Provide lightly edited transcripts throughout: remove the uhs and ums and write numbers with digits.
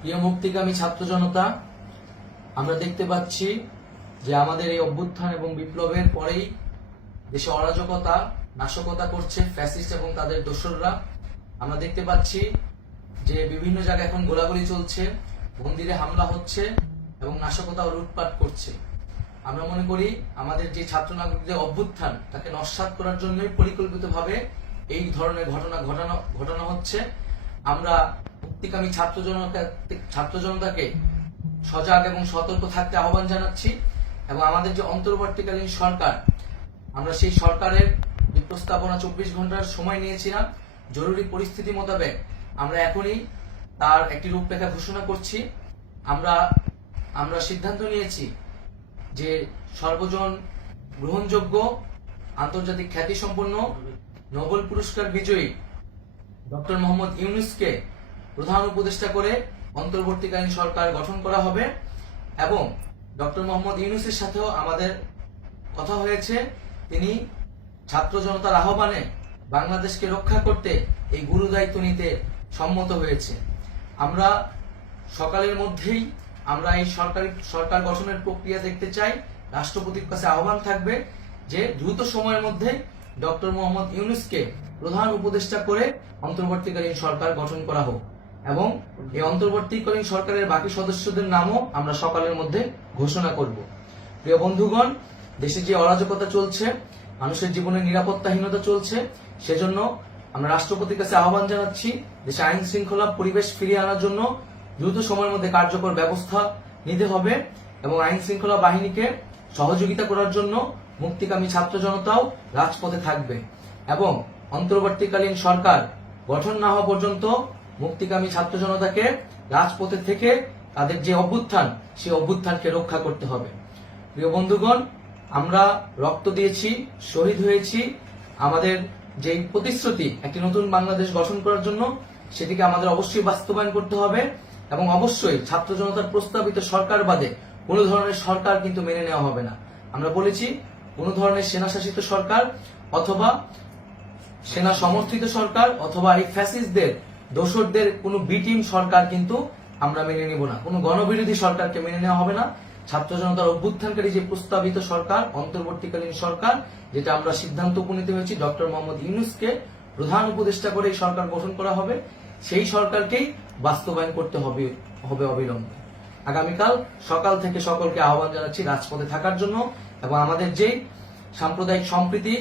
প্রিয় মুক্তিকামী ছাত্র জনতা, আমরা দেখতে পাচ্ছি যে আমাদের এই অভ্যুত্থান এবং বিপ্লবের পরেই দেশে অরাজকতা নাশকতা করছে ফ্যাসিস্ট এবং তাদের দোসররা। আমরা দেখতে পাচ্ছি যে বিভিন্ন জায়গায় এখন গোলাগুলি চলছে, মন্দিরে হামলা হচ্ছে এবং নাশকতা ও লুটপাট করছে। আমরা মনে করি আমাদের যে ছাত্র নাগরিকদের অভ্যুত্থান তাকে নস্যাৎ করার জন্যই পরিকল্পিতভাবে এই ধরনের ঘটনা হচ্ছে। আমরা মুক্তিকামী ছাত্র জনতাকে সজাগ এবং সতর্ক থাকতে আহ্বান জানাচ্ছি এবং আমাদের যে অন্তর্বর্তীকালীন সরকার, আমরা সেই সরকারের যে প্রস্তাবনা 24 ঘন্টার সময় নিয়েছিলাম, জরুরি পরিস্থিতি মোতাবেক আমরা এখনই তার একটি রূপরেখা ঘোষণা করছি। আমরা সিদ্ধান্ত নিয়েছি যে সর্বজন গ্রহণযোগ্য আন্তর্জাতিক খ্যাতিসম্পন্ন নোবেল পুরস্কার বিজয়ী ডক্টর মোহাম্মদ ইউনূসকে প্রধান উপদেষ্টা করে অন্তর্বর্তীকালীন সরকার গঠন করা হবে এবং ডক্টর মোহাম্মদ ইউনূসের সাথেও আমাদের কথা হয়েছে। তিনি ছাত্র জনতার আহ্বানে বাংলাদেশকে রক্ষা করতে এই গুরু দায়িত্ব নিতে সম্মত হয়েছে। আমরা সকালের মধ্যেই আমরা এই সরকার গঠনের প্রক্রিয়া দেখতে চাই। রাষ্ট্রপতির কাছে আহ্বান থাকবে যে দ্রুত সময়ের মধ্যে ডক্টর মোহাম্মদ ইউনূসকে প্রধান উপদেষ্টা করে অন্তর্বর্তীকালীন সরকার গঠন করা হোক এবং এই অন্তর্বর্তীকালীন সরকারের বাকি সদস্যদের নামও আমরা সকালের মধ্যে ঘোষণা করব। প্রিয় বন্ধুগণ, দেশে যে অরাজকতা চলছে, মানুষের জীবনের নিরাপত্তাহীনতা চলছে, সেজন্য আমরা রাষ্ট্রপতির কাছে আহ্বান জানাচ্ছি দেশে আইন শৃঙ্খলা পরিবেশ ফিরিয়ে আনার জন্য দ্রুত সময়ের মধ্যে কার্যকর ব্যবস্থা নিতে হবে এবং আইন শৃঙ্খলা বাহিনীকে সহযোগিতা করার জন্য মুক্তিকামী ছাত্র জনতাও রাজপথে থাকবে এবং অন্তর্বর্তীকালীন সরকার গঠন না হওয়া পর্যন্ত মুক্তিকামী ছাত্র জনতাকে রাজপথে থেকে তাদের যে অভ্যুত্থান, সেই অভ্যুত্থানকে রক্ষা করতে হবে। প্রিয় বন্ধুগণ, আমরা রক্ত দিয়েছি, শহীদ হয়েছি। আমাদের যে প্রতিশ্রুতি একটি নতুন বাংলাদেশ গঠন করার জন্য, সেটিকে আমাদের অবশ্যই বাস্তবায়ন করতে হবে এবং অবশ্যই ছাত্র জনতার প্রস্তাবিত সরকার বাদে কোনো ধরনের সরকার কিন্তু মেনে নেওয়া হবে না। আমরা বলেছি কোনো ধরনের সেনা শাসিত সরকার অথবা সেনা সমর্থিত সরকার অথবা এই ফ্যাসিস্টদের দোসরদের কোনো বিটিম সরকার কিন্তু আমরা মেনে নেব না। কোনো গণবিরোধী সরকারকে মেনে নেওয়া হবে না। ছাত্র জনতার অভ্যুত্থানকারী যে প্রস্তাবিত সরকার, অন্তর্বর্তীকালীন সরকার, যেটা আমরা সিদ্ধান্ত উপনীত হয়েছি ডক্টর মোহাম্মদ ইউনূসকে প্রধান উপদেষ্টা করে এই সরকার গঠন করা হবে, সেই সরকারকেই বাস্তবায়ন করতে হবে অবিলম্বে। আগামীকাল সকাল থেকে সকলকে আহ্বান জানাচ্ছি রাজপথে থাকার জন্য এবং আমাদের যে সাম্প্রদায়িক সম্প্রীতি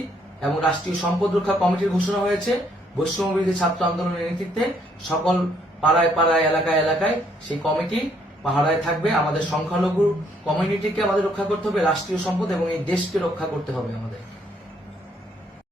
এবং রাষ্ট্রীয় সম্পদ রক্ষা কমিটির ঘোষণা হয়েছে বৈষম্যবিরোধী ছাত্র আন্দোলনের নেতৃত্বে, সকল পাড়ায় পাড়ায় এলাকায় এলাকায় সেই কমিটি পাহারায় থাকবে। আমাদের সংখ্যালঘু কমিউনিটিকে আমাদের রক্ষা করতে হবে, রাষ্ট্রীয় সম্পদ এবং এই দেশকে রক্ষা করতে হবে আমাদের।